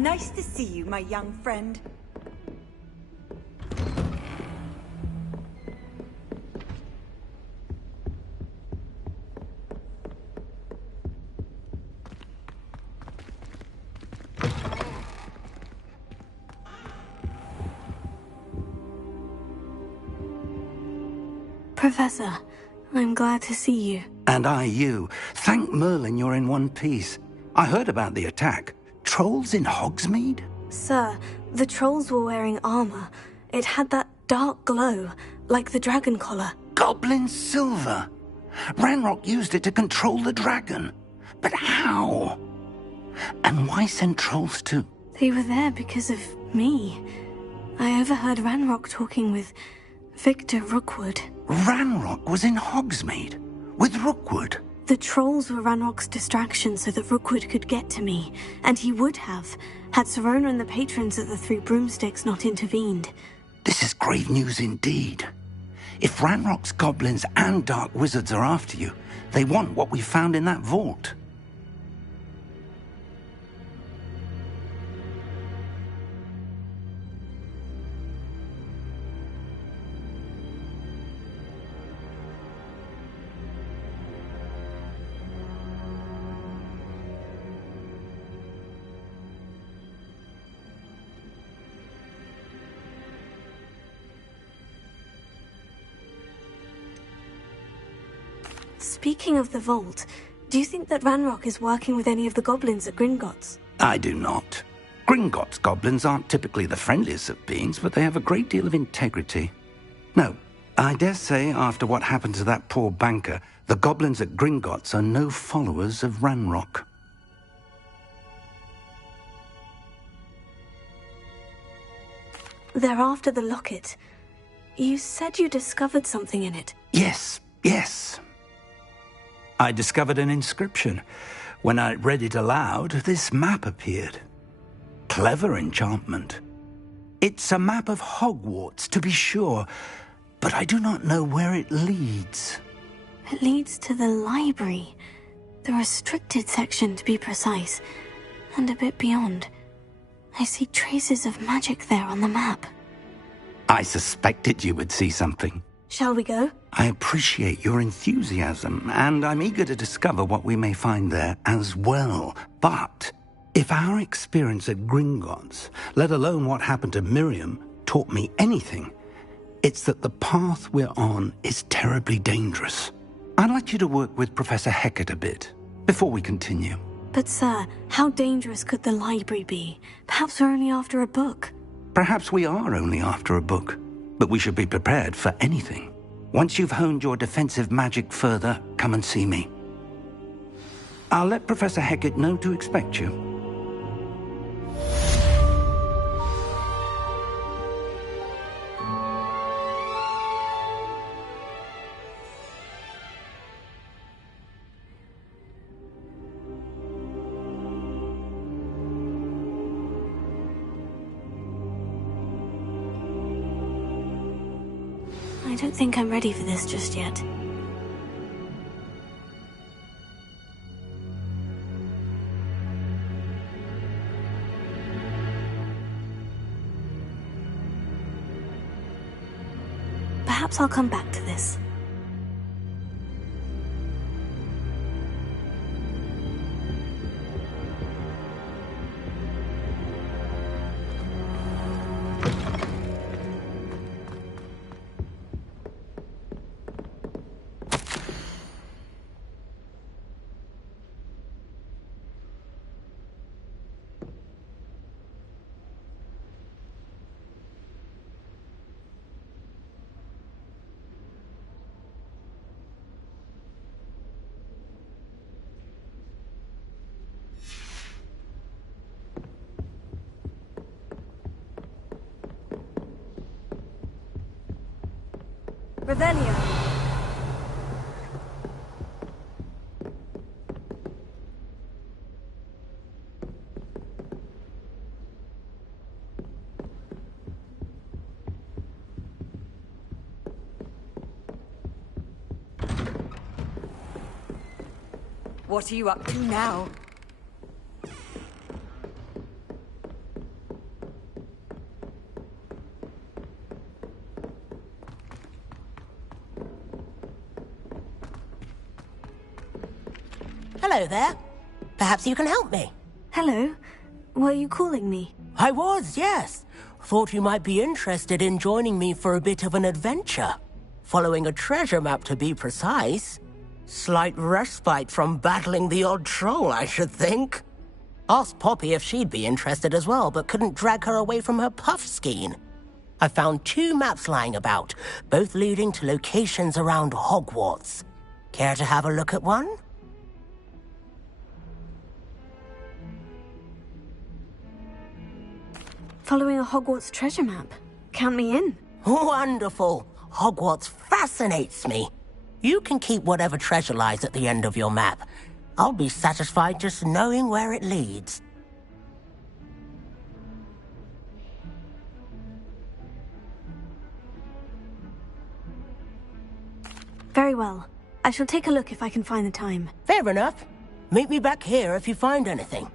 Nice to see you, my young friend. Professor, I'm glad to see you. And I you. Thank Merlin you're in one piece. I heard about the attack. Trolls in Hogsmeade? Sir, the trolls were wearing armor. It had that dark glow, like the dragon collar. Goblin silver. Ranrock used it to control the dragon. But how? And why send trolls to... They were there because of me. I overheard Ranrock talking with Victor Rookwood. Ranrock was in Hogsmeade? With Rookwood? The trolls were Ranrock's distraction so that Rookwood could get to me. And he would have, had Serona and the patrons at the Three Broomsticks not intervened. This is grave news indeed. If Ranrock's goblins and dark wizards are after you, they want what we found in that vault. Speaking of the vault, do you think that Ranrock is working with any of the goblins at Gringotts? I do not. Gringotts goblins aren't typically the friendliest of beings, but they have a great deal of integrity. No, I dare say after what happened to that poor banker, the goblins at Gringotts are no followers of Ranrock. They're after the locket. You said you discovered something in it. Yes. I discovered an inscription. When I read it aloud, this map appeared. Clever enchantment. It's a map of Hogwarts, to be sure, but I do not know where it leads. It leads to the library. The restricted section, to be precise. And a bit beyond. I see traces of magic there on the map. I suspected you would see something. Shall we go? I appreciate your enthusiasm, and I'm eager to discover what we may find there as well. But if our experience at Gringotts, let alone what happened to Miriam, taught me anything, it's that the path we're on is terribly dangerous. I'd like you to work with Professor Hecat a bit, before we continue. But sir, how dangerous could the library be? Perhaps we're only after a book. Perhaps we are only after a book, but we should be prepared for anything. Once you've honed your defensive magic further, come and see me. I'll let Professor Hecat know to expect you. I don't think I'm ready for this just yet. Perhaps I'll come back to this. Revelio. What are you up to now? Hello there. Perhaps you can help me. Hello. Were you calling me? I was, yes. Thought you might be interested in joining me for a bit of an adventure. Following a treasure map, to be precise. Slight respite from battling the odd troll, I should think. Asked Poppy if she'd be interested as well, but couldn't drag her away from her puff skein. I found 2 maps lying about, both leading to locations around Hogwarts. Care to have a look at one? Following a Hogwarts treasure map. Count me in. Wonderful. Hogwarts fascinates me. You can keep whatever treasure lies at the end of your map. I'll be satisfied just knowing where it leads. Very well. I shall take a look if I can find the time. Fair enough. Meet me back here if you find anything.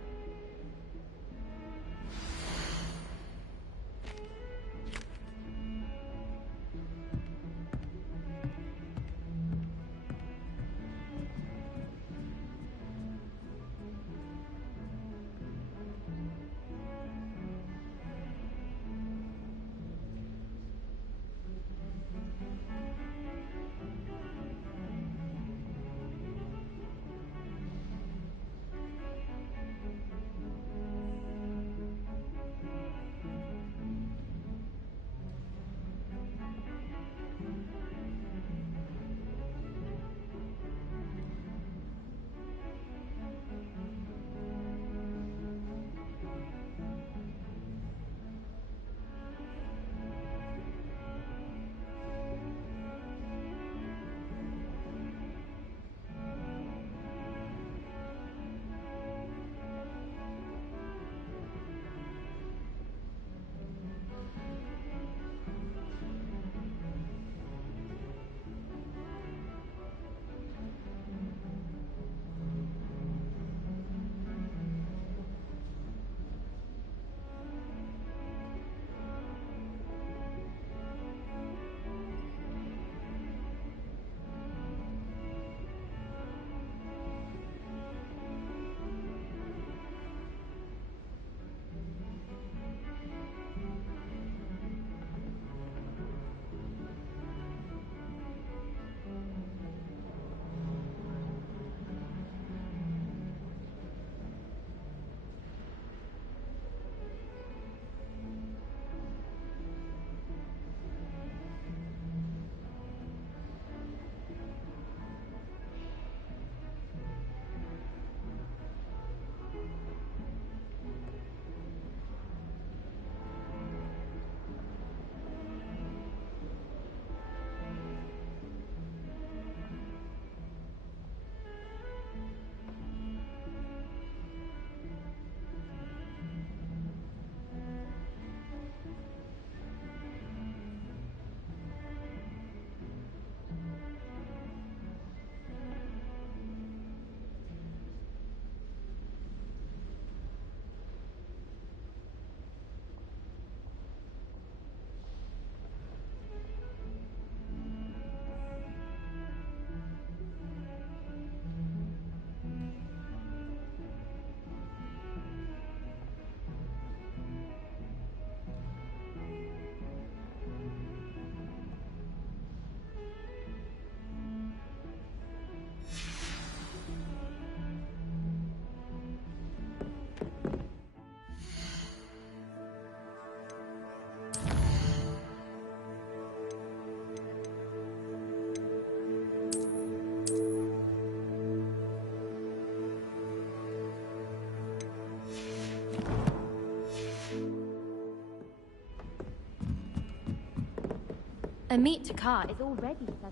A meet to car is already 7 hours.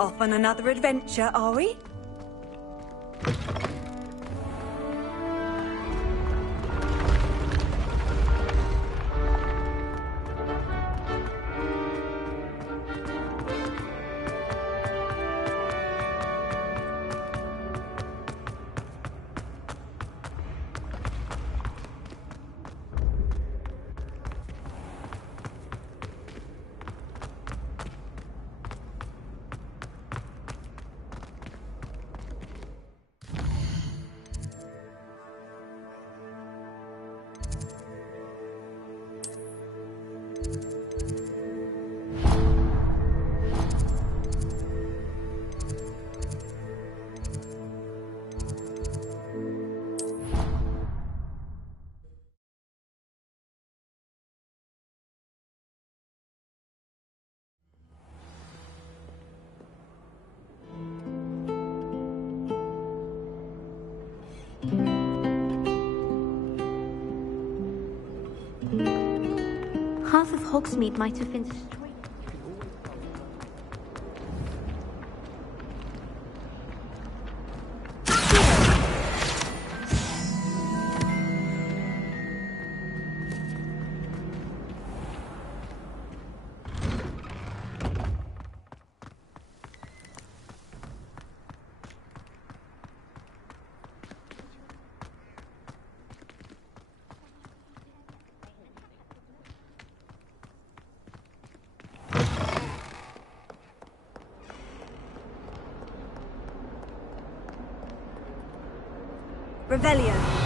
Off on another adventure, are we? Half of Hogsmeade might have been destroyed. Revelio.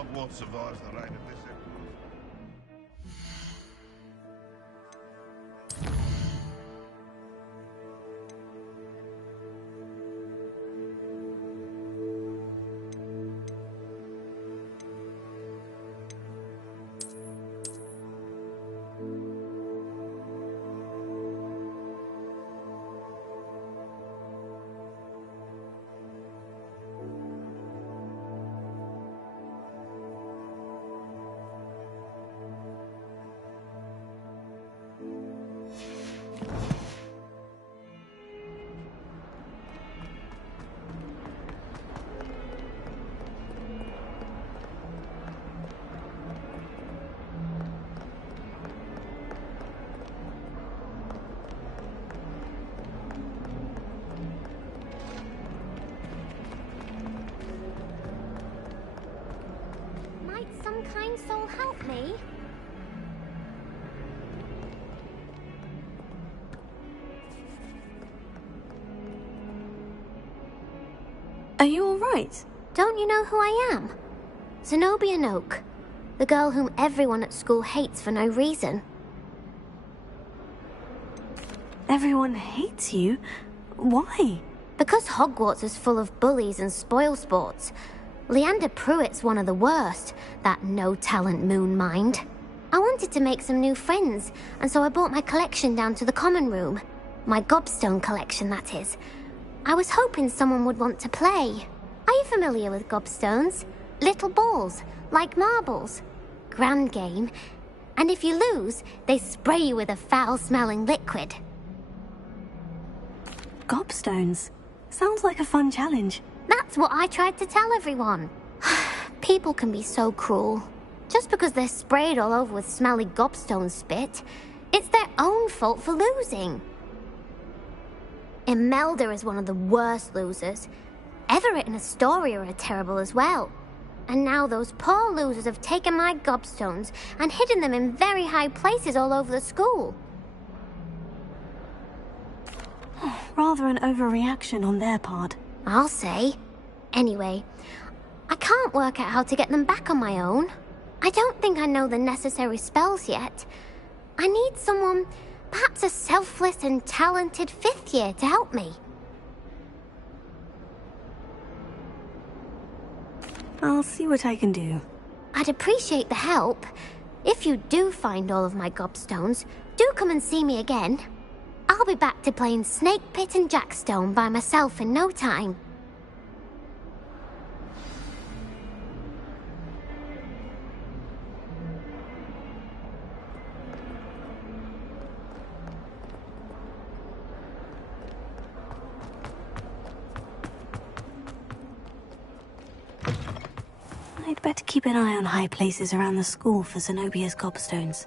Hogwarts survives the reign of this emperor. Might some kind soul help me? Are you alright? Don't you know who I am? Zenobia Noak, the girl whom everyone at school hates for no reason. Everyone hates you? Why? Because Hogwarts is full of bullies and spoilsports. Leander Pruitt's one of the worst, that no-talent moon mind. I wanted to make some new friends, and so I brought my collection down to the common room. My gobstone collection, that is. I was hoping someone would want to play. Are you familiar with gobstones? Little balls, like marbles. Grand game. And if you lose, they spray you with a foul-smelling liquid. Gobstones? Sounds like a fun challenge. That's what I tried to tell everyone. People can be so cruel. Just because they're sprayed all over with smelly gobstone spit, it's their own fault for losing. Imelda is one of the worst losers. Everett and Astoria are terrible as well. And now those poor losers have taken my gobstones and hidden them in very high places all over the school. Rather an overreaction on their part. I'll say. Anyway, I can't work out how to get them back on my own. I don't think I know the necessary spells yet. I need someone, perhaps a selfless and talented 5th year to help me. I'll see what I can do. I'd appreciate the help. If you do find all of my gobstones, do come and see me again. I'll be back to playing Snake Pit and Jackstone by myself in no time. I'd better keep an eye on high places around the school for Zenobia's gobstones.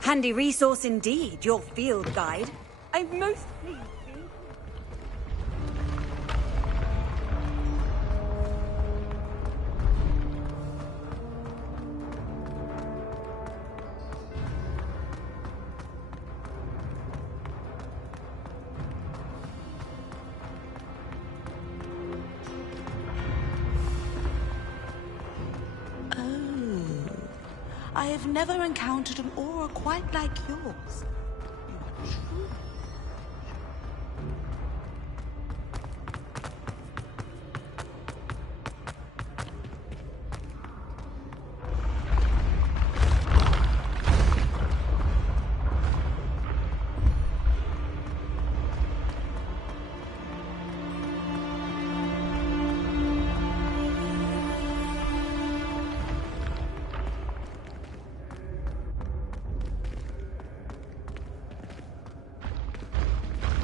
Handy resource indeed, your field guide. I'm most pleased. I have never encountered an aura quite like yours.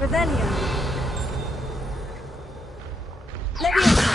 Revelio. Leviosa.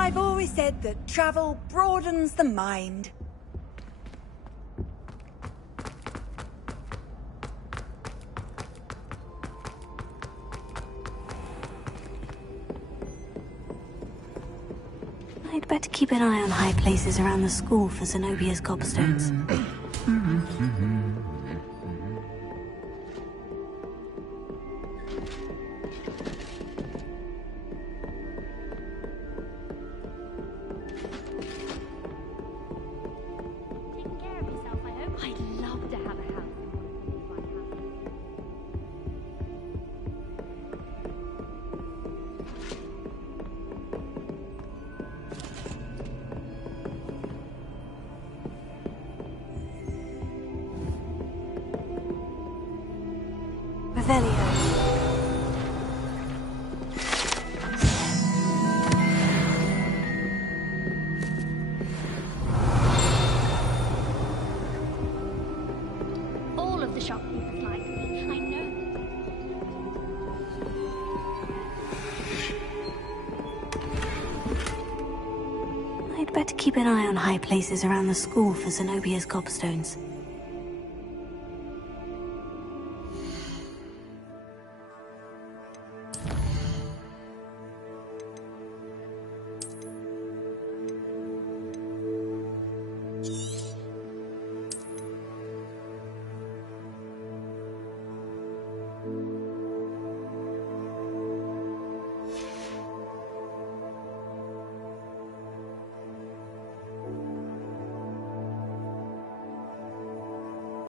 I've always said that travel broadens the mind. I'd better keep an eye on high places around the school for Zenobia's gobstones. All of the shopkeepers like me. I know. I'd better keep an eye on high places around the school for Zenobia's gobstones.